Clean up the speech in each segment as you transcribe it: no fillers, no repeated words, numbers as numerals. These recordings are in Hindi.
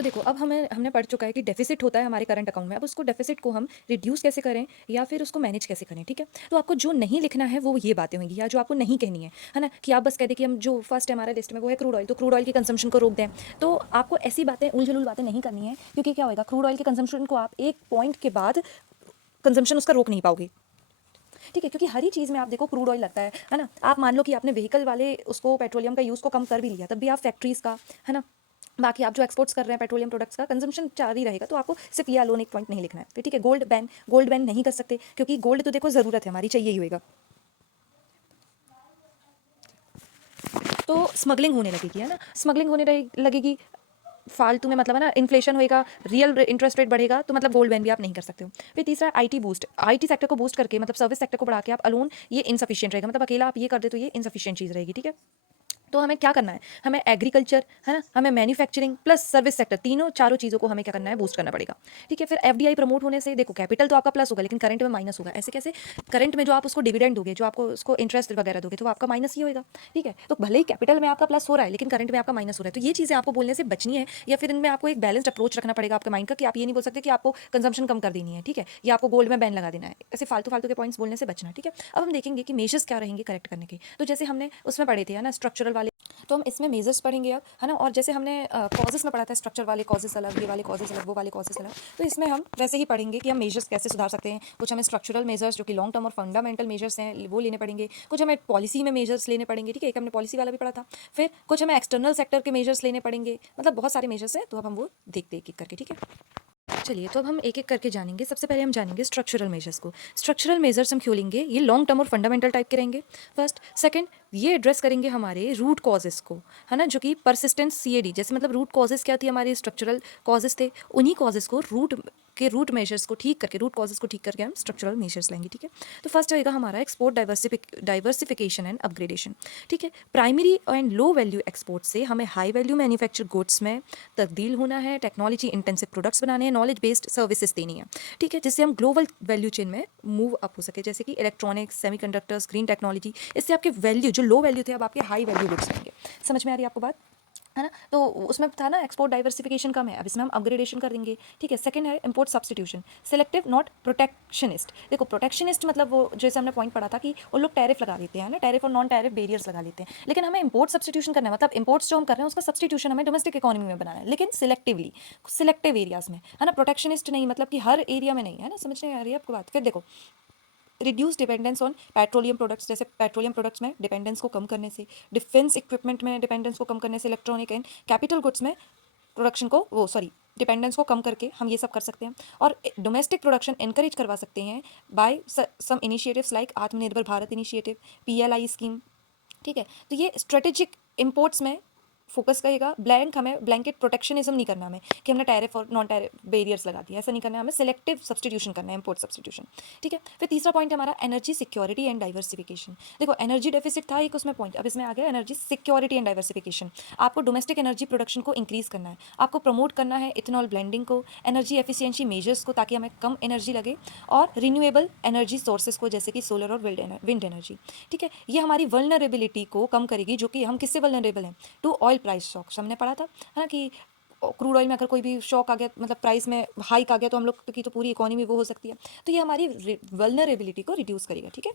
तो देखो अब हमने पढ़ चुका है कि डेफिसिट होता है हमारे करंट अकाउंट में। अब उसको डेफिसिट को हम रिड्यूस कैसे करें या फिर उसको मैनेज कैसे करें, ठीक है। तो आपको जो नहीं लिखना है वो ये बातें होंगी या जो आपको नहीं कहनी है ना, कि आप बस कह दें कि हम जो फर्स्ट है हमारे लिस्ट में वो है क्रूड ऑयल, तो क्रूड ऑयल की कंजम्पशन को रोक दें। तो आपको ऐसी बातें उलझुल बातें नहीं करनी है, क्योंकि क्या होगा, क्रूड ऑयल के कंजम्पशन को आप एक पॉइंट के बाद कंजम्पशन उसका रोक नहीं पाओगे, ठीक है। क्योंकि हर ही चीज़ में आप देखो क्रूड ऑयल लगता है ना। आप मान लो कि आपने व्हीकल वाले उसको पेट्रोलियम का यूज़ को कम कर भी लिया, तब भी आप फैक्ट्रीज़ का, है ना, बाकी आप जो एक्सपोर्ट्स कर रहे हैं पेट्रोलियम प्रोडक्ट्स का कंजम्पशन जारी रहेगा। तो आपको सिर्फ ये लोन एक पॉइंट नहीं लिखना है, फिर ठीक है। गोल्ड बैन नहीं कर सकते, क्योंकि गोल्ड तो देखो ज़रूरत है हमारी, चाहिए ही होएगा। तो स्मगलिंग होने लगेगी, है ना, स्मगलिंग लगेगी फालतू में, मतलब है ना, इन्फ्लेशन होएगा, रियल इंटरेस्ट रेट बढ़ेगा, तो मतलब गोल्ड बैन भी आप नहीं कर सकते हो। फिर तीसरा आईटी बूस्ट, आईटी सेक्टर को बूस्ट करके मतलब सर्विस सेक्टर को बढ़ा के आप अलोन ये इनसफिशिएंट रहेगा, मतलब अकेला आप ये कर दे तो ये इनसफिशिएंट चीज़ रहेगी, ठीक है। तो हमें क्या करना है, हमें एग्रीकल्चर, है ना, हमें मैन्युफैक्चरिंग प्लस सर्विस सेक्टर, तीनों चारों चीज़ों को हमें क्या करना है, बूस्ट करना पड़ेगा, ठीक है। फिर एफडीआई प्रमोट होने से देखो कैपिटल तो आपका प्लस होगा लेकिन करंट में माइनस होगा। ऐसे कैसे, करंट में जो आप उसको डिविडेंड दोगे, जो आपको उसको इंटरेस्ट वगैरह दोगे, तो वो आपका माइनस ही होगा, ठीक है। तो भले ही कैपिटल में आपका प्लस हो रहा है लेकिन करंट में आपका माइनस हो रहा है। तो ये चीज़ें आपको बोलने से बचनी है, या फिर इनमें आपको एक बैलेंस्ड अप्रोच रखना पड़ेगा आपके माइंड का, कि आप ये नहीं बोल सकते कि आपको कंजम्पशन कम कर देनी है, ठीक है, या आपको गोल्ड में बैन लगा देना है। ऐसे फालतू फालतू के पॉइंट्स बोलने से बचना, ठीक है। अब हम देखेंगे कि मेजर्स क्या रहेंगे करेक्ट करने के। तो जैसे हमने उसमें पढ़े थे, है ना, स्ट्रक्चरल वाले, तो हम इसमें मेजर्स पढ़ेंगे अब, है ना। और जैसे हमने कॉजेस में पढ़ा था, स्ट्रक्चर वाले कॉजेस अलग, ये वाले कॉजेस अलग, वो वाले कॉजेस अलग, तो इसमें हम वैसे ही पढ़ेंगे कि हम मेजर्स कैसे सुधार सकते हैं। कुछ हमें स्ट्रक्चरल मेजर्स जो कि लॉन्ग टर्म और फंडामेंटल मेजर्स हैं वो लेने पड़ेंगे, कुछ हमें पॉलिसी में मेजर्स लेने पड़ेंगे, ठीक है, एक हमने पॉलिसी वाला भी पढ़ा था। फिर कुछ हमें एक्सटर्नल सेक्टर के मेजर्स लेने पड़ेंगे, मतलब बहुत सारे मेजर्स हैं, तो अब हम वो देखते एक एक करके, ठीक है। चलिए, तो अब हम एक एक करके जानेंगे। सबसे पहले हम जानेंगे स्ट्रक्चरल मेजर्स को। स्ट्रक्चरल मेजर्स हम क्यों लेंगे, ये लॉन्ग टर्म और फंडामेंटल टाइप के रहेंगे, फर्स्ट। सेकंड, ये एड्रेस करेंगे हमारे रूट कॉजेस को, है ना, जो कि परसिस्टेंट सीएडी, जैसे मतलब रूट कॉजेस क्या थी, हमारे स्ट्रक्चरल कॉजेस थे, उन्हीं कॉजेस को रूट मेजर्स को ठीक करके, रूट कॉजेस को ठीक करके हम स्ट्रक्चरल मेजर्स लेंगे, ठीक है। तो फर्स्ट रहेगा हमारा एक्सपोर्ट डाइवर्सिफिकेशन एंड अपग्रेडेशन, ठीक है। Primary and low value export से हमें हाई वैल्यू मैन्युफैक्चर गुड्स में तब्दील होना है, टेक्नोलॉजी इंटेंसिव प्रोडक्ट्स बनाने हैं, नॉलेज बेस्ड सर्विसेज देनी है, ठीक है, जिससे हम ग्लोबल वैल्यू चेन में मूव अप हो सके, जैसे कि इलेक्ट्रॉनिक्स, सेमीकंडक्टर्स, ग्रीन टेक्नोलॉजी। इससे आपके वैल्यू जो लो वैल्यू थे अब आपके हाई वैल्यू गुड्स रहेंगे। समझ में आ रही है आपको बात, है ना। तो उसमें था ना एक्सपोर्ट डाइवर्सिफिकेशन कम है, अब इसमें हम अपग्रेडेशन कर देंगे, ठीक है। सेकंड है import substitution, selective not protectionist. देखो प्रोटेक्शनिस्ट मतलब वो जैसे हमने पॉइंट पढ़ा था कि वो लोग टैरिफ लगा देते हैं ना, टैरिफ और नॉन टैरिफ बैरियर्स लगा लेते हैं, लेकिन हमें इंपोर्ट सब्सटीट्यूशन करना है, मतलब इंपोर्ट्स जो हम कर रहे हैं उसका सब्सटीट्यूशन हमें डोमेस्टिक इकोनॉमी में बनाना है, लेकिन सिलेक्टिवली, सिलेक्टिव एरियाज में, है ना। प्रोटेक्शनिस्ट नहीं, मतलब कि हर एरिया में नहीं, है ना। समझने आ रही है आपको बात। फिर देखो reduce dependence on petroleum products, जैसे पेट्रोलियम प्रोडक्ट्स में डिपेंडेंस को कम करने से, डिफेंस इक्विपमेंट में डिपेंडेंस को कम करने से, इलेक्ट्रॉनिक एंड कैपिटल गुड्स में प्रोडक्शन को वो सॉरी डिपेंडेंस को कम करके हम ये सब कर सकते हैं। और डोमेस्टिक प्रोडक्शन encourage करवा सकते हैं बाय सम इनिशिएटिव्स लाइक आत्मनिर्भर भारत इनिशिएटिव, पीएलआई स्कीम, ठीक है। तो ये स्ट्रेटेजिक इंपोर्ट्स में फोकस करेगा। हमें ब्लैंकेट प्रोटेक्शनिज्म नहीं करना, हमें कि हमने टैरिफ और नॉन टैरिफ बैरियर्स लगा दिया, ऐसा नहीं करना है हमें, सिलेक्टिव सब्सटीट्यूशन करना है, इंपोर्ट सब्सटीट्यूशन, ठीक है। फिर तीसरा पॉइंट है हमारा एनर्जी सिक्योरिटी एंड डाइवर्सिफिकेशन। देखो एनर्जी डेफिसिट था एक उसमें पॉइंट, अब इसमें आ गया एनर्जी सिक्योरिटी एंड डाइवर्सिफिकेशन। आपको डोमेस्टिक एनर्जी प्रोडक्शन को इंक्रीज करना है, आपको प्रमोट करना है इथेनॉल ब्लेंडिंग को, एनर्जी एफिशिएंसी मेजर्स को, ताकि हमें कम एनर्जी लगे, और रिन्यूएबल एनर्जी सोर्सेज को, जैसे कि सोलर और विंड एनर्जी, ठीक है। ये हमारी वल्नरेबिलिटी को कम करेगी, जो कि हम किससे वल्नरेबल हैं, टू ऑयल प्राइस शॉक्स। हमने पढ़ा था, है ना, कि क्रूड ऑयल में अगर कोई भी शॉक आ गया, मतलब प्राइस में हाइक आ गया, तो हम लोग की तो पूरी इकोनॉमी वो हो सकती है। तो ये हमारी वल्नरेबिलिटी को रिड्यूस करेगा, ठीक है,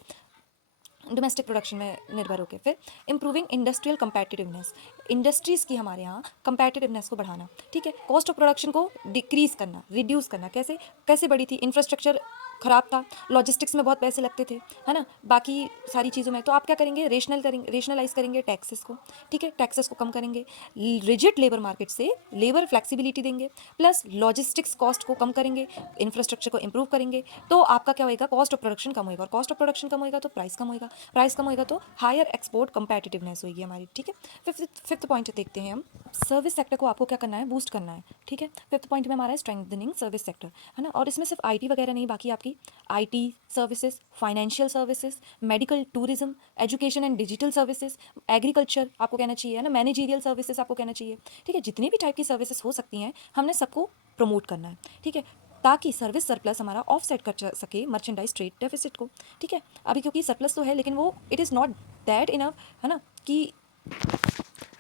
डोमेस्टिक प्रोडक्शन में निर्भर होकर। फिर इंप्रूविंग इंडस्ट्रियल कंपैटिटिवनेस, इंडस्ट्रीज़ की हमारे यहाँ कंपैटिटिवनेस को बढ़ाना, ठीक है। कॉस्ट ऑफ प्रोडक्शन को डिक्रीज करना, रिड्यूस करना, कैसे कैसे बढ़ी थी, इंफ्रास्ट्रक्चर खराब था, लॉजिस्टिक्स में बहुत पैसे लगते थे, है ना, बाकी सारी चीज़ों में। तो आप क्या करेंगे, रेशनलाइज करेंगे टैक्सेस को, ठीक है, टैक्सेस को कम करेंगे, रिजिड लेबर मार्केट से लेबर फ्लेक्सिबिलिटी देंगे, प्लस लॉजिस्टिक्स कॉस्ट को कम करेंगे, इंफ्रास्ट्रक्चर को इंप्रूव करेंगे। तो आपका क्या होगा, कॉस्ट ऑफ प्रोडक्शन कम होगा, और कॉस्ट ऑफ प्रोडक्शन कम होगा तो प्राइस कम होगा, प्राइस कम होगा तो हायर एक्सपोर्ट कंपैटिटिवनेस होगी हमारी, ठीक है। फिफ्थ पॉइंट देखते हैं हम, सर्विस सेक्टर को आपको क्या करना है, बूस्ट करना है, ठीक है। फिफ्थ पॉइंट में हमारा है स्ट्रेंथनिंग सर्विस सेक्टर, है ना। और इसमें सिर्फ आईटी वगैरह नहीं, बाकी आपकी IT services, financial services, medical, tourism, education and digital services, agriculture आपको कहना चाहिए, है ना, मैनेजीरियल सर्विसेज आपको कहना चाहिए, ठीक है। जितनी भी टाइप की सर्विसेज हो सकती हैं हमने सबको प्रमोट करना है, ठीक है, ताकि सर्विस सरप्लस हमारा ऑफसेट कर सके मर्चेंडाइज ट्रेड डेफिसिट को, ठीक है। अभी क्योंकि सरप्लस तो है लेकिन वो it is not that enough, है ना, कि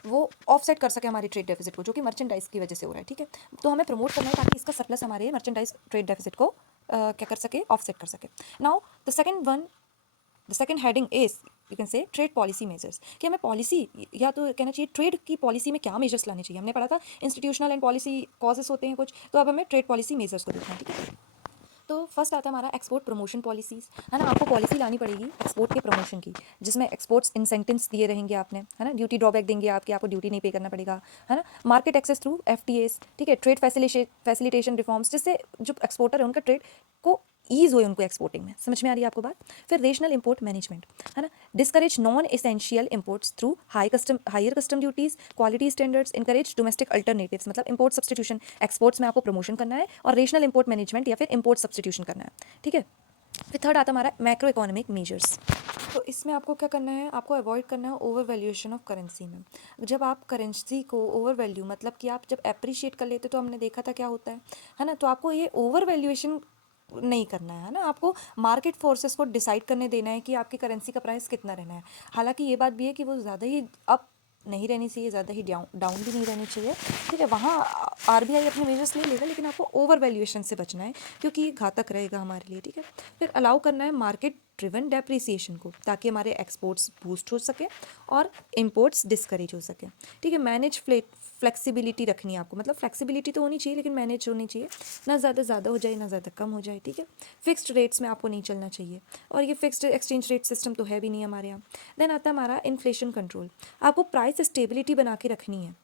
वो ऑफसेट कर सके हमारी ट्रेड डेफिसिट को, जो कि मर्चेंडाइज की वजह से हो रहा है, ठीक है। तो हमें प्रमोट करना है ताकि इसका सरप्लस हमारे मर्चेंडाइज ट्रेड डेफिसिट को क्या कर सके, ऑफसेट कर सके। Now the second heading is you can say trade policy measures, कि हमें पॉलिसी या तो कहना चाहिए ट्रेड की पॉलिसी में क्या मेजर्स लाने चाहिए। हमने पढ़ा था इंस्टीट्यूशनल एंड पॉलिसी कॉजेस होते हैं कुछ, तो अब हमें ट्रेड पॉलिसी मेजर्स को देखना है, ठीक है। तो फर्स्ट आता है हमारा एक्सपोर्ट प्रमोशन पॉलिसीज़, है ना। आपको पॉलिसी लानी पड़ेगी एक्सपोर्ट के प्रमोशन की, जिसमें एक्सपोर्ट्स इंसेंटिव्स दिए रहेंगे आपने, है ना। ड्यूटी ड्रॉबैक देंगे आपकी, आपको ड्यूटी नहीं पे करना पड़ेगा, है ना। मार्केट एक्सेस थ्रू एफटीएस, ठीक है। ट्रेड फैसिलिटेशन रिफॉर्म्स, जिससे जो एक्सपोर्टर है उनका ट्रेड को ईज हो उनको एक्सपोर्टिंग में। समझ में आ रही है आपको बात। फिर रेशनल इंपोर्ट मैनेजमेंट, है ना। Discourage non essential imports through higher custom duties, quality standards, encourage domestic alternatives, मतलब इंपोर्ट सब्सटीट्यूशन, एक्सपोर्ट्स में आपको प्रमोशन करना है, और रेशनल इंपोर्ट मैनेजमेंट या फिर इंपोर्ट सब्सटीट्यूशन करना है, ठीक है। फिर थर्ड आता हमारा मैक्रो इकोनॉमिक मेजर्स। तो इसमें आपको क्या करना है, आपको अवॉइड करना है ओवर वैल्यूएशन ऑफ करेंसी में। जब आप करेंसी को ओवर वैल्यू, मतलब कि आप जब अप्रिशिएट कर लेते, तो हमने देखा था क्या होता है ना। तो आपको ये ओवर वैल्यूएशन नहीं करना है ना। आपको मार्केट फोर्सेस को डिसाइड करने देना है कि आपकी करेंसी का प्राइस कितना रहना है। हालांकि ये बात भी है कि वो ज़्यादा ही अप नहीं रहनी चाहिए, ज़्यादा ही डाउन भी नहीं रहनी चाहिए, ठीक है। वहाँ आरबीआई अपने मेजर्स ले लेगा, लेकिन आपको ओवर वैल्यूएशन से बचना है, क्योंकि ये घातक रहेगा हमारे लिए, ठीक है। फिर अलाउ करना है मार्केट ड्रिवन डेप्रिसिएशन को, ताकि हमारे एक्सपोर्ट्स बूस्ट हो सके और इंपोर्ट्स डिस्करेज हो सके, ठीक है। मैनेज फ्लेक्सिबिलिटी रखनी है आपको, मतलब फ्लेक्सिबिलिटी तो होनी चाहिए, लेकिन मैनेज होनी चाहिए, ना ज़्यादा हो जाए ना ज़्यादा कम हो जाए, ठीक है। फिक्स्ड रेट्स में आपको नहीं चलना चाहिए, और ये फिक्स्ड एक्सचेंज रेट सिस्टम तो है भी नहीं हमारे यहाँ। देन आता है हमारा इन्फ्लेशन कंट्रोल। आपको प्राइस स्टेबिलिटी बना के रखनी है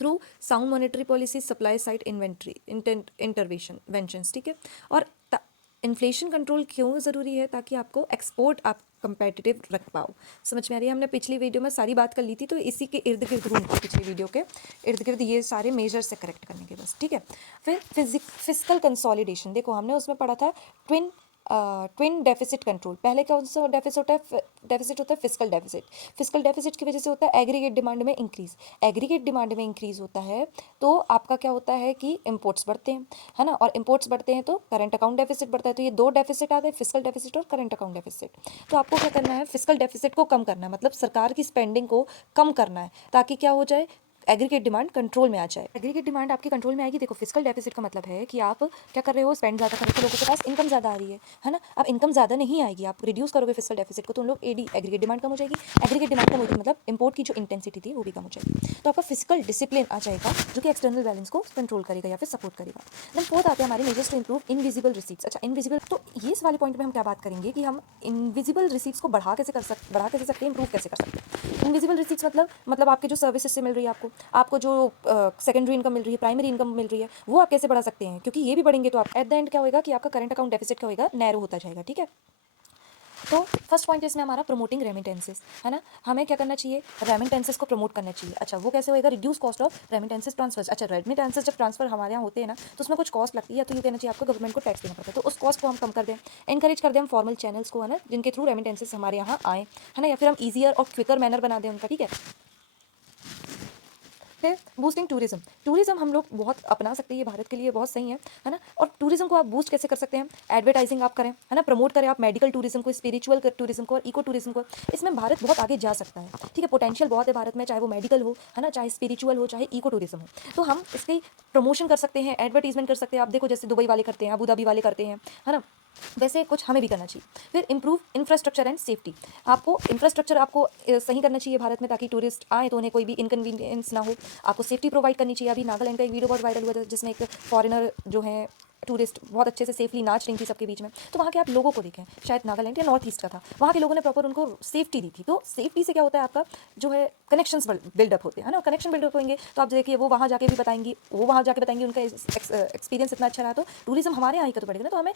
through sound monetary policy, supply side inventory interventions, ठीक है। और इन्फ्लेशन कंट्रोल क्यों ज़रूरी है, ताकि आपको एक्सपोर्ट आप कंपेटिटिव रख पाओ। समझ में आ रही है। हमने पिछली वीडियो में सारी बात कर ली थी, तो इसी के इर्द गिर्द घूमती, पिछली वीडियो के इर्द गिर्द ये सारे मेजर्स से करेक्ट करने के बस, ठीक है। फिर फिजिकल कंसोलिडेशन, देखो हमने उसमें पढ़ा था ट्विन डेफिसिट कंट्रोल। पहले कौन सा डेफिसिट होता है, डेफिसिट होता है फिजिकल डेफिसिट। फिजिकल डेफिसिट की वजह से होता है एग्रीगेट डिमांड में इंक्रीज। एग्रीगेट डिमांड में इंक्रीज होता है तो आपका क्या होता है कि इंपोर्ट्स बढ़ते हैं, है ना। और इंपोर्ट्स बढ़ते हैं तो करंट अकाउंट डेफिसिट बढ़ता है। तो ये दो डेफिसिट आ गए, फिजिकल डेफिसिट और करंट अकाउंट डेफिसिट। तो आपको क्या करना है, फिजिकल डेफिसिट को कम करना है, मतलब सरकार की स्पेंडिंग को कम करना है, ताकि क्या हो जाए, एग्रीगेट डिमांड कंट्रोल में आ जाए। एग्रीगेट डिमांड आपकी कंट्रोल में आएगी। देखो फिजिकल डेफिसिट का मतलब है कि आप क्या कर रहे हो, स्पेंड ज़्यादा कर रहे हो, तो लोगों के पास इनकम ज़्यादा आ रही है ना। अब इनकम ज़्यादा नहीं आएगी, आप रिड्यूस करोगे फिजिकल डेफिसिट को, तो उन लोग एग्रीगेट डिमांड कम हो जाएगी। एग्रीगेट डिमांड कम होगी मतलब इंपोर्ट की जो इंटेंसिटी थी वो भी कम हो जाएगी। तो आपका फिजिकल डिसिप्लिन आ जाएगा, जो कि एक्सटर्नल बैलेंस को कंट्रोल करेगा या फिर सपोर्ट करेगा। देन फोर्थ आते हैं हमारे measures to improve invisible receipts. अच्छा इनविजिबल, तो ये इस वाले पॉइंट में हम क्या बात करेंगे कि हम इनविजिबल रिसीट्स को बढ़ा कैसे सकते हैं, इंप्रूव कैसे कर सकते हैं। इनविजिबल रिसीट्स मतलब आपके जो सर्विसेज से मिल रही है आपको जो सेकेंडरी इनकम मिल रही है, प्राइमरी इनकम मिल रही है, वो आप कैसे बढ़ा सकते हैं, क्योंकि ये भी बढ़ेंगे तो आप एट द एंड क्या होगा कि आपका करंट अकाउंट डेफिसिट क्या होगा, नैरो होता जाएगा, ठीक है। तो फर्स्ट पॉइंट इसमें हमारा प्रमोटिंग रेमिटेंसेस, है ना। हमें क्या करना चाहिए, रेमिटेंसेस को प्रमोट करना चाहिए। अच्छा वो कैसे होएगा, reduce cost of remittances transfers. अच्छा रेमिटेंसेस जब ट्रांसफर हमारे यहाँ होते हैं ना, तो उसमें कुछ कॉस्ट लगती है, तो ये कहना चाहिए आपको गवर्नमेंट को टैक्स देना पड़ता है, तो उस कॉस्ट को हम कम कर दें। एनकरेज कर दें हम फॉर्मल चैनल्स को, है ना, जिनके थ्रू रेमिटेंसेस हमारे यहाँ आए, है ना, या फिर हम ईजियर और क्विकर मैनर बना दें उनका, ठीक है। फिर बूस्टिंग टूरिज्म हम लोग बहुत अपना सकते हैं, ये भारत के लिए बहुत सही है ना। और टूरिज्म को आप बूस्ट कैसे कर सकते हैं, एडवर्टाइजिंग आप करें, है ना, प्रमोट करें आप मेडिकल टूरिज्म को, स्पिरिचुअल टूरिज्म को और इको टूरिज्म को। इसमें भारत बहुत आगे जा सकता है, ठीक है। पोटेंशियल बहुत है भारत में, चाहे वो मेडिकल हो, है ना, चाहे स्पिरिचुअल हो, चाहे इको टूरिज्म हो। तो हम इसकी प्रमोशन कर सकते हैं, एडवर्टीजमेंट कर सकते हैं। आप देखो जैसे दुबई वाले करते हैं, अबू धाबी वाले करते हैं, है ना, वैसे कुछ हमें भी करना चाहिए। फिर इंप्रूव इंफ्रास्ट्रक्चर एंड सेफ्टी। आपको इंफ्रास्ट्रक्चर आपको सही करना चाहिए भारत में, ताकि टूरिस्ट आए तो उन्हें कोई भी इनकन्वीनियंस ना हो। आपको सेफ्टी प्रोवाइड करनी चाहिए। अभी नागालैंड का एक वीडियो बहुत वायरल हुआ था, जिसमें एक फॉरेनर जो है टूरिस्ट बहुत अच्छे से सेफली नाच रही थी सबके बीच में। तो वहाँ के आप लोगों को देखें, शायद नागालैंड या नॉर्थ ईस्ट का था, वहाँ के लोगों ने प्रॉपर उनको सेफ्टी दी थी। तो सेफ्टी से क्या होता है, आपका जो है कनेक्शंस बिल्डअप होते हैं ना, कनेक्शन बिल्डअप होंगे तो आप देखिए वो वहाँ जाके भी बताएंगी, उनका एक्सपीरियंस इतना अच्छा रहा, तो टूरिज्म हमारे यहाँ ही का तो बढ़ेगा ना। तो हमें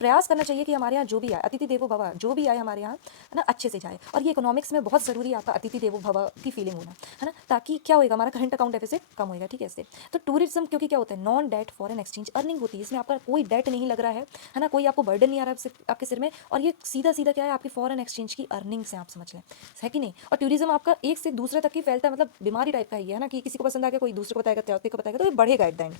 प्रयास करना चाहिए कि हमारे यहाँ जो भी आए, अतिथि देवो भव, जो भी आए हमारे यहाँ, है ना, अच्छे से जाए। और ये इकोनॉमिक्स में बहुत ज़रूरी है आपका अतिथि देवो भव की फीलिंग होना, है ना, ताकि क्या होएगा, हमारा करंट अकाउंट डेफिसिट कम होएगा, ठीक है। इससे तो टूरिज्म क्योंकि क्या होता है, non debt foreign exchange earning होती है, इसमें आपका कोई डेट नहीं लग रहा है ना, कोई आपको बर्डन नहीं आ रहा है आपके सिर में, और ये सीधा सीधा क्या है, आपकी फॉरेन एक्सचेंज की अर्निंग से आप समझ लें, है कि नहीं। और टूरिज्म आपका एक से दूसरे तक ही फैलता है, मतलब बीमारी टाइप का ही है ना, कि किसी को पसंद आ गया कोई दूसरे को बताएगा, को बताएगा, तो ये बढ़ेगा एट द एंड।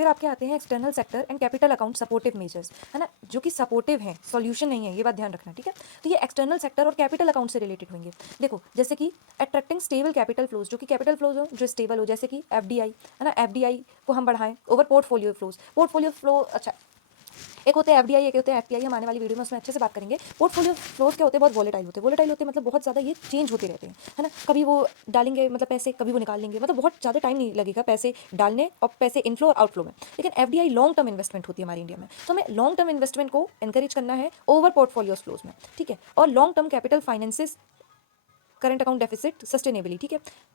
फिर आपके आते हैं external sector and capital account supportive measures, है ना, जो कि सपोर्टिव हैं, सॉल्यूशन नहीं है, ये बात ध्यान रखना, ठीक है। तो ये एक्सटर्नल सेक्टर और कैपिटल अकाउंट से रिलेटेड होंगे। देखो जैसे कि अट्रैक्टिंग स्टेबल कैपिटल फ्लोज, जो कि कैपिटल फ्लोज हो जो स्टेबल हो, जैसे कि एफडीआई, है ना, एफडीआई को हम बढ़ाएं over portfolio flows. Portfolio flow, अच्छा, एक होते हैं एफडीआई, एक होते हैं एफपीआई। हम आने वाली वीडियो में उसमें अच्छे से बात करेंगे। पोर्टफोलियो फ्लोज क्या होते हैं, बहुत वोलेटाइल होते हैं, मतलब बहुत ज़्यादा ये चेंज होते रहते हैं, है ना। कभी वो डालेंगे मतलब पैसे, कभी वो निकाल लेंगे, मतलब बहुत ज़्यादा टाइम नहीं लगेगा पैसे डालने और पैसे इनफ्लो और आउटफ्लो में। लेकिन एफडीआई लॉन्ग टर्म इन्वेस्टमेंट होती है हमारी इंडिया में, तो हमें लॉन्ग टर्म इन्वेस्टमेंट को एनकरेज करना है ओवर पोर्टफोलियोज फ्लोज में, ठीक है। और long term capital finances current account deficit sustainably, ठीक है।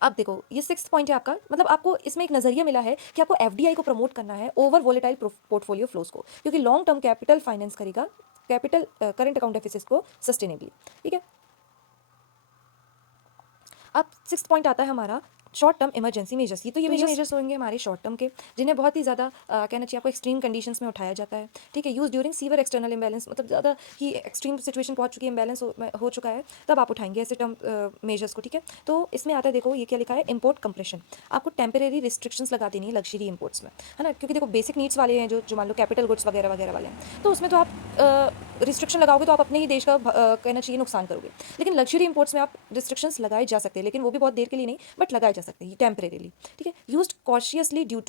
अब देखो ये सिक्स पॉइंट है आपका, मतलब आपको इसमें एक नजरिया मिला है कि आपको एफडीआई को प्रमोट करना है ओवर वोलेटाइल पोर्टफोलियो फ्लोज को, क्योंकि लॉन्ग टर्म कैपिटल फाइनेंस करेगा कैपिटल करंट अकाउंट डेफिसिट को सस्टेनेबली, ठीक है। अब सिक्स पॉइंट आता है हमारा शॉर्ट टर्म इमरजेंसी मेजर्स की। तो ये मेजर्स होंगे हमारे शॉर्ट टर्म के, जिन्हें बहुत ही ज़्यादा कहना चाहिए आपको एक्सट्रीम कंडीशंस में उठाया जाता है, ठीक है। Use during severe external imbalance, मतलब ज़्यादा ही एक्सट्रीम सिचुएशन पहुंच चुकी है, इम्बैलेंस हो चुका है, तब आप उठाएंगे ऐसे टर्म मेजर्स को, ठीक है। तो इसमें आता है, देखो ये क्या लिखा है, इम्पोर्ट कंप्रेशन। आपको टेम्परेरी रिस्ट्रिक्शंस लगा देनी है लग्जरी इंपोर्ट्स में, है ना, क्योंकि देखो बेसिक नीड्स वाले हैं जो मान लो कैपिटल गुड्स वगैरह वगैरह वाले हैं, तो उसमें तो आप रिस्ट्रिक्शन लगाओगे तो आप अपने ही देश का कहना चाहिए नुकसान करोगे। लेकिन लग्जरी इंपोर्ट्स में आप रिस्ट्रिक्शंस लगाए जा सकते हैं, लेकिन वो भी बहुत देर के लिए नहीं, बट लगाए जा सकते हैं टेम्परेरीली, ठीक है। Used cautiously due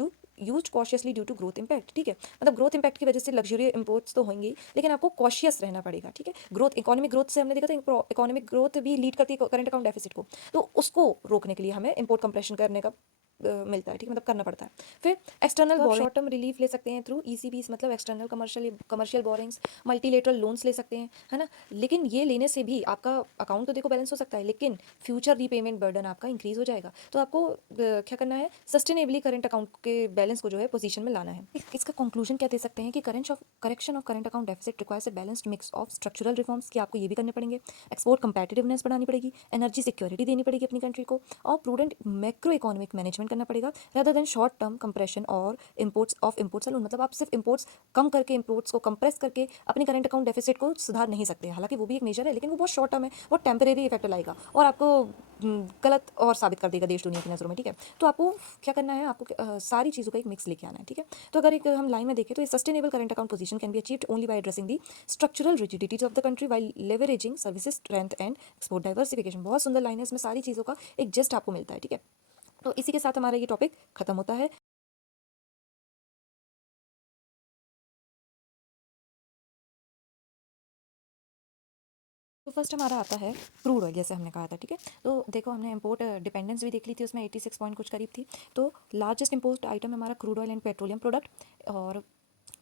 to growth impact, ठीक है। मतलब ग्रोथ इम्पैक्ट की वजह से लग्जरी इंपोर्ट्स तो होंगे, लेकिन आपको कॉशियस रहना पड़ेगा, ठीक है। ग्रोथ, इकोनॉमिक ग्रोथ से हमने देखा था इकोनॉमिक ग्रोथ भी लीड करती है करंट अकाउंट डेफिसिट को, तो उसको रोकने के लिए हमें इंपोर्ट कंप्रेशन करने का मिलता है, ठीक है, मतलब करना पड़ता है। फिर एक्सटर्नल शॉर्ट टर्म रिलीफ ले सकते हैं थ्रू ईसीबीस, मतलब external commercial borings, multilateral loans ले सकते हैं, है ना। लेकिन ये लेने से भी आपका अकाउंट तो देखो बैलेंस हो सकता है, लेकिन फ्यूचर रीपेमेंट बर्डन आपका इंक्रीज हो जाएगा। तो आपको क्या करना है, सस्टेनेबली करंट अकाउंट के बैलेंस को जो है पोजीशन में लाना है। इसका कंक्लूजन क्या दे सकते हैं कि correction of current account deficit requires a balanced mix of structural reforms, कि आपको ये भी करने पड़ेंगे, एक्सपोर्ट कंपेटिटिवनेस बढ़ानी पड़ेगी, एनर्जी सिक्योरिटी देनी पड़ेगी अपनी कंट्री को, और प्रूडेंट मैक्रो इकोनॉमिक मैनेजमेंट करना पड़ेगा, rather than short term compression और इम्पोर्ट्स अलोन। मतलब आप सिर्फ इम्पोर्ट्स कम करके, इम्पोर्ट्स को कंप्रेस करके अपने करंट अकाउंट डेफिसिट को सुधार नहीं सकते। हालांकि वो भी एक मेजर है, लेकिन वो बहुत शॉर्ट टर्म है, वो टेम्परेरी इफेक्ट लाएगा और आपको गलत और साबित कर देगा देश दुनिया की नज़रों में, ठीक है। तो आपको क्या करना है, आपको सारी चीज़ों का एक मिक्स लेके आना है, ठीक है। तो अगर एक हम लाइन में देखें तो ये sustainable current account position can be achieved only by addressing the structural rigidities of the country while leveraging services strength and export diversification. बहुत सुंदर लाइन है, इसमें सारी चीज़ों का एक जस्ट आपको मिलता है, ठीक है। तो इसी के साथ हमारा ये टॉपिक खत्म होता है। तो फर्स्ट हमारा आता है क्रूड ऑयल, जैसे हमने कहा था, ठीक है। तो देखो हमने इंपोर्ट डिपेंडेंस भी देख ली थी, उसमें 86 पॉइंट कुछ करीब थी। तो लार्जेस्ट इंपोर्ट आइटम हमारा crude oil and petroleum product, और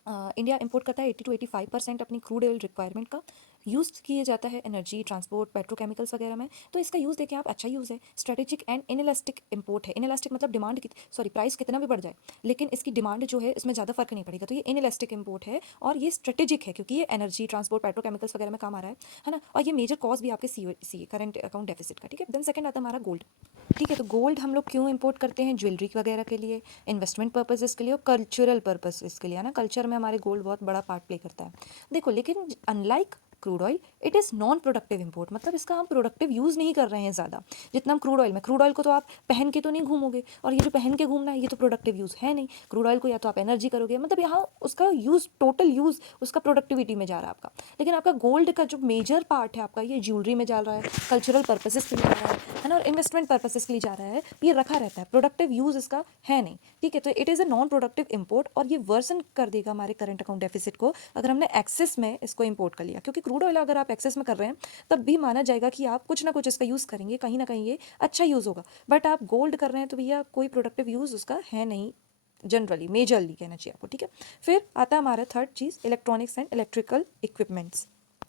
इंडिया इंपोर्ट करता है 80 to 85% अपनी क्रूड ऑयल रिक्वायरमेंट का। यूज़ किया जाता है एनर्जी, ट्रांसपोर्ट, पेट्रोकेमिकल्स वगैरह में। तो इसका यूज़ देखें आप, अच्छा यूज़ है, स्ट्रेटेजिक एंड इनइलास्टिक इंपोर्ट है। इनइलास्टिक मतलब डिमांड की, सॉरी, प्राइस कितना भी बढ़ जाए लेकिन इसकी डिमांड जो है इसमें ज़्यादा फर्क नहीं पड़ेगा। तो ये इनइलास्टिक इंपोर्ट है और ये स्ट्रेटेजिक है, क्योंकि ये एनर्जी, ट्रांसपोर्ट, पेट्रोकेमिकल्स वगैरह में काम आ रहा है ना। और ये मेजर कॉज भी आपके सी करंट अकाउंट डेफिसिट का, ठीक है। देन सेकंड आता है हमारा गोल्ड, ठीक है। तो गोल्ड हम लोग क्यों इंपोर्ट करते हैं, ज्वेलरी वगैरह के लिए, इन्वेस्टमेंट पर्पसेस के लिए और कल्चरल पर्पसेस के लिए, है ना। कल्चर में हमारे गोल्ड बहुत बड़ा पार्ट प्ले करता है। देखो लेकिन unlike crude oil it is non productive import, मतलब इसका हम प्रोडक्टिव यूज़ नहीं कर रहे हैं ज़्यादा जितना हम क्रूड ऑयल को तो आप पहन के तो नहीं घूमोगे, और ये जो पहन के घूमना है ये तो प्रोडक्टिव यूज़ है नहीं। क्रूड ऑयल को या तो आप एनर्जी करोगे, मतलब यहाँ उसका यूज़, टोटल यूज़ उसका प्रोडक्टिविटी में जा रहा है आपका। लेकिन आपका गोल्ड का जो मेजर पार्ट है आपका, ये ज्वेलरी में जा रहा है, कल्चरल पर्पसेस के लिए जा रहा है ना, और इन्वेस्टमेंट पर्पसेस के लिए जा रहा है, ये रखा रहता है, प्रोडक्टिव यूज़ इसका है नहीं, ठीक है। तो it is a non productive import, और ये वर्सन कर देगा हमारे करंट अकाउंट डेफिसिट को अगर हमने एक्सेस में इसको इंपोर्ट कर लिया। क्योंकि क्रूड ऑयल अगर आप एक्सेस में कर रहे हैं तब भी माना जाएगा कि आप कुछ ना कुछ इसका यूज़ करेंगे, कहीं ना कहीं ये अच्छा यूज़ होगा। बट आप गोल्ड कर रहे हैं तो भैया कोई प्रोडक्टिव यूज़ उसका है नहीं, जनरली, मेजरली कहना चाहिए आपको, ठीक है। फिर आता है हमारा third cheese, electronics and electrical equipments,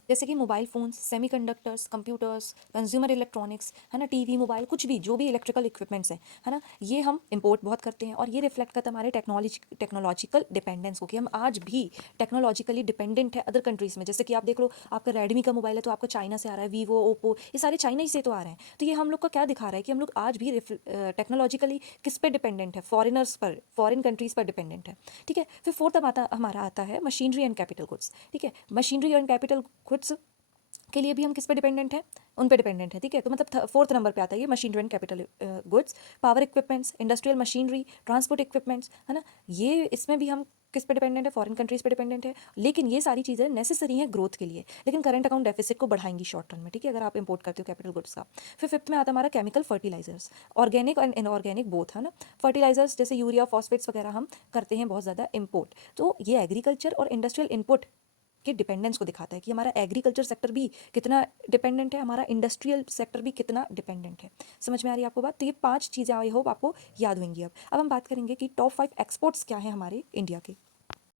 जैसे कि mobile phones, semiconductors, computers, consumer electronics, है ना, टीवी, मोबाइल, कुछ भी जो भी इलेक्ट्रिकल इक्विपमेंट्स हैं, है ना, ये हम इंपोर्ट बहुत करते हैं। और ये रिफ्लेक्ट करता है हमारे टेक्नोलॉजिकल डिपेंडेंस को, कि हम आज भी टेक्नोलॉजिकली डिपेंडेंट है अदर कंट्रीज़ में। जैसे कि आप देख लो, आपका रेडमी का मोबाइल है तो आपको चाइना से आ रहा है, वीवो, ओप्पो, ये सारे चाइना ही से तो आ रहे हैं। तो ये हम लोग का क्या दिखा रहा है कि हम लोग आज भी टेक्नोलॉजिकली किस पे डिपेंडेंट है, फॉरेनर्स पर, फॉरेन कंट्रीज़ पर डिपेंडेंट है, ठीक है। फिर फोर्थ हमारा आता है मशीनरी एंड कैपिटल गुड्स, ठीक है। मशीनरी एंड कैपिटल गुड्स के लिए भी हम किस पे डिपेंडेंट हैं, उन पे डिपेंडेंट है, ठीक है। तो मतलब फोर्थ नंबर पे आता है ये machine driven capital goods, power equipments, industrial machinery, transport equipments, है ना। ये इसमें भी हम किस पे डिपेंडेंट है, फॉरेन कंट्रीज पे डिपेंडेंट है। लेकिन ये सारी चीज़ें नेसेसरी हैं ग्रोथ के लिए, लेकिन करंट अकाउंट डेफिसिट को बढ़ाएंगी शॉर्ट टर्म में, ठीक है, अगर आप इंपोर्ट करते हो कैपिटल गुड्स का। फिर फिफ्थ में आता है हमारा chemical fertilisers, organic and inorganic both, है ना। फर्टिलाइजर्स जैसे यूरिया, फॉस्फेट्स वगैरह हम करते हैं बहुत ज़्यादा इम्पोर्ट। तो ये एग्रीकल्चर और इंडस्ट्रियल इनपुट के डिपेंडेंस को दिखाता है कि हमारा एग्रीकल्चर सेक्टर भी कितना डिपेंडेंट है, हमारा इंडस्ट्रियल सेक्टर भी कितना डिपेंडेंट है। समझ में आ रही है आपको बात। तो ये 5 चीज़ें आई होप आपको याद होंगी। अब हम बात करेंगे कि टॉप 5 एक्सपोर्ट्स क्या है हमारे इंडिया के।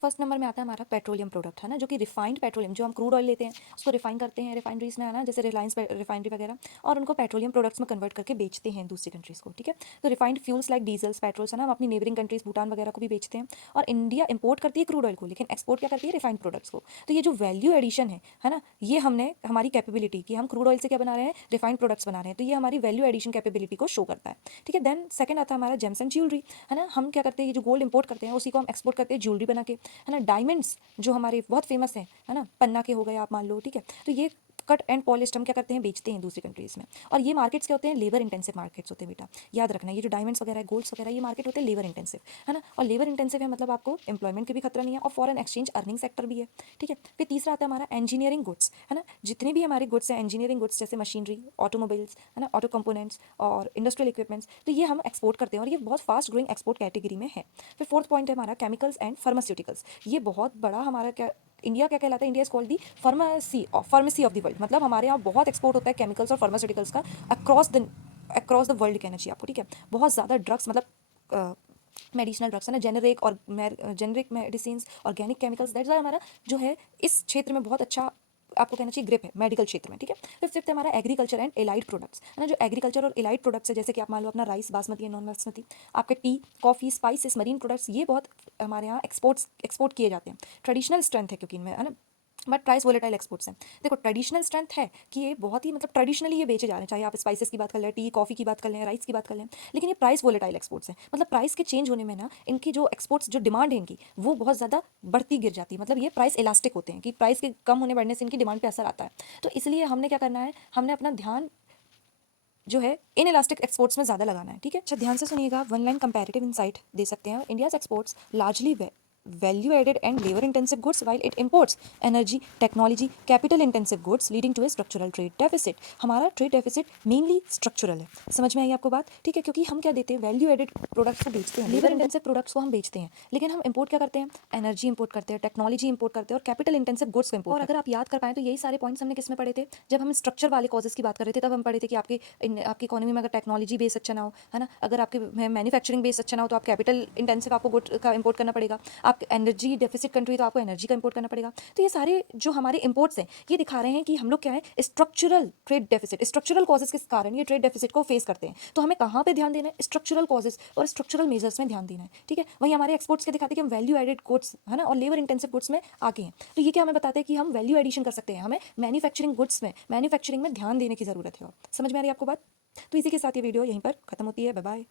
फर्स्ट नंबर में आता है हमारा पेट्रोलियम प्रोडक्ट, है ना, जो कि रिफाइंड पेट्रोलियम, जो हम क्रूड ऑयल लेते हैं उसको रिफाइन करते हैं रिफाइनरीज में, है ना, जैसे रिलायंस रिफाइनरी वगैरह, और उनको पेट्रोलियम प्रोडक्ट्स में कन्वर्ट करके बेचते हैं दूसरी कंट्रीज़ को, ठीक है। तो refined fuels like diesels, patrols, है ना, हम अपनी नेबरिंग कंट्रीज भूटान वगैरह को भी बेचते हैं। और इंडिया इंपोर्ट करती है क्रूड ऑयल को, लेकिन एक्सपोर्ट क्या करती है, रिफाइंड प्रोडक्ट्स को। तो ये जो वैल्यू एडिशन है ना, ये हमने हमारी कैपेबिलिटी कि हम क्रूड ऑयल से क्या बना रहे हैं, रिफाइंड प्रोडक्ट्स बना रहे हैं, तो ये हमारी वैल्यू एडिशन कैपेबिलिटी को शो करता है, ठीक है। देन सेकंड आता है हमारा जेम्स एंड ज्वेलरी, है ना। हम क्या करते हैं, ये जो गोल्ड इंपोर्ट करते हैं उसी को हम एक्सपोर्ट करते हैं ज्वेलरी बना के, है ना। डायमंड्स जो हमारे बहुत फेमस हैं, है ना, पन्ना के हो गए आप मान लो, ठीक है। तो ये कट एंड पॉलिश्ड हम क्या करते हैं, बेचते हैं दूसरी कंट्रीज़ में। और ये मार्केट्स क्या होते हैं, लेबर इंटेंसिव मार्केट्स होते हैं बेटा, याद रखना। ये जो डायमंड्स वगैरह, गोल्ड्स वगैरह, ये मार्केट होते हैं लेबर इंटेंसिव, है ना। और लेबर इंटेंसिव है मतलब आपको एम्प्लॉयमेंट की भी खतरा नहीं है, और फॉरेन एक्सचेंज अर्निंग सेक्टर भी है, ठीक है। फिर तीसरा आता है हमारा इंजीनियरिंग गुड्स, है ना। जितने भी हमारे गुड्स हैं इंजीनियरिंग गुड्स, जैसे मशीनरी, ऑटोमोबाइल्स, है ना, ऑटो कंपोनेंट्स और इंडस्ट्रियल इक्विपमेंट्स, तो ये हम एक्सपोर्ट करते हैं और ये बहुत फास्ट ग्रोइंग एक्सपोर्ट कैटेगरी में है। फिर फोर्थ पॉइंट है हमारा केमिकल्स एंड फार्मास्यूटिकल्स। ये बहुत बड़ा हमारा क्या, इंडिया क्या कहलाता है, India is called the pharmacy of the world. मतलब हमारे यहाँ बहुत एक्सपोर्ट होता है केमिकल्स और फार्मास्यूटिकल्स का अक्रॉस द वर्ल्ड कहना चाहिए आपको, ठीक है। बहुत ज़्यादा ड्रग्स, मतलब मेडिसिनल ड्रग्स, है ना, जेनरिक और generic medicine, organic chemicals, that's हमारा जो है इस क्षेत्र में बहुत अच्छा आपको कहना चाहिए ग्रिप है मेडिकल क्षेत्र में, ठीक है। फिर फिफ्थ हमारा एग्रीकल्चर एंड एलाइड प्रोडक्ट्स, है ना। जो एग्रीकल्चर और एलाइड प्रोडक्ट्स है, जैसे कि आप मान लो अपना राइस, बासमती या नॉन बासमती, आपके T, coffee, spices, marine products, ये बहुत हमारे यहाँ एक्सपोर्ट किए जाते हैं। ट्रेडिशनल स्ट्रेंथ है क्योंकि इनमें, है ना, बट प्राइस वोलेटाइल एक्सपोर्ट्स हैं। देखो ट्रेडिशनल स्ट्रेंथ है कि ये बहुत ही मतलब ट्रेडिशनली ये बेचे जा रहे हैं, चाहे आप स्पाइसेस की बात कर लें, टी कॉफ़ी की बात कर लें, राइस की बात कर लें, लेकिन ये प्राइस वोलेटाइल एक्सपोर्ट्स हैं। मतलब प्राइस के चेंज होने में ना इनकी जो एक्सपोर्ट्स जो डिमांड है इनकी वो बहुत ज़्यादा बढ़ती गिर जाती है। मतलब ये प्राइस इलास्टिक होते हैं कि प्राइस के कम होने बढ़ने से इनकी डिमांड पे असर आता है। तो इसलिए हमने क्या करना है, हमने अपना ध्यान जो है इन इलास्टिक एक्सपोर्ट्स में ज़्यादा लगाना है, ठीक है। अच्छा ध्यान से सुनिएगा, वन लाइन कंपैरेटिव इनसाइट दे सकते हैं। India's exports largely value added and labour intensive goods while it imports energy, technology, capital intensive goods leading to a structural trade deficit. हमारा ट्रेड डेफिसिट मेनली स्ट्रक्चरल है। समझ में आई आपको बात, ठीक है। क्योंकि हम क्या देते हैं, वैल्यू एडेड प्रोडक्ट्स को बेचते हैं, लेबर इंटेंसिव प्रोडक्ट्स को हम बेचते हैं, लेकिन हम इंपोर्ट क्या करते हैं, एनर्जी इंपोर्ट करते हैं, टेक्नोलॉजी इंपोर्ट करते हैं और कैपिटल इंटेंसिव गुड्स को इंपोर्ट। और अगर आप याद कर पाएँ तो यही सारे पॉइंट्स हमने किस में पढ़े थे, जब हम स्ट्रक्चर वाले कॉजेज की बात कर रहे थे, तब हम पढ़े थे कि आपकी इकोनॉमी में अगर टेक्नोलॉजी बेस अच्छा ना हो, है ना, अगर आपके मैन्युफैक्चरिंग बेस अच्छा ना हो तो आप कैपिटल इंटेंसिव आपको गुड का इंपोर्ट करना पड़ेगा। आप एनर्जी डेफिसिट कंट्री तो आपको एनर्जी का इंपोर्ट करना पड़ेगा। तो ये सारे जो हमारे इंपोर्ट्स हैं ये दिखा रहे हैं कि हम लोग क्या है, structural trade deficit, structural causes के कारण ये ट्रेड डेफिसिट को फेस करते हैं। तो हमें कहाँ पे ध्यान देना है, स्ट्रक्चरल कॉजेज और स्ट्रक्चरल मेजर्स में ध्यान देना है, ठीक है। वहीं हमारे एक्सपोर्ट्स के दिखाते हैं कि हम वैल्यू एडेड गुड्स, है ना, और लेबर इंटेंसिव गुड्स में आगे हैं। तो ये क्या हमें बताते हैं कि हम वैल्यू एडिशन कर सकते हैं, हमें मैन्युफैक्चरिंग में ध्यान देने की जरूरत है। और समझ में आ रही है आपको बात। तो इसी के साथ ये वीडियो यहीं पर खत्म होती है। Bye bye.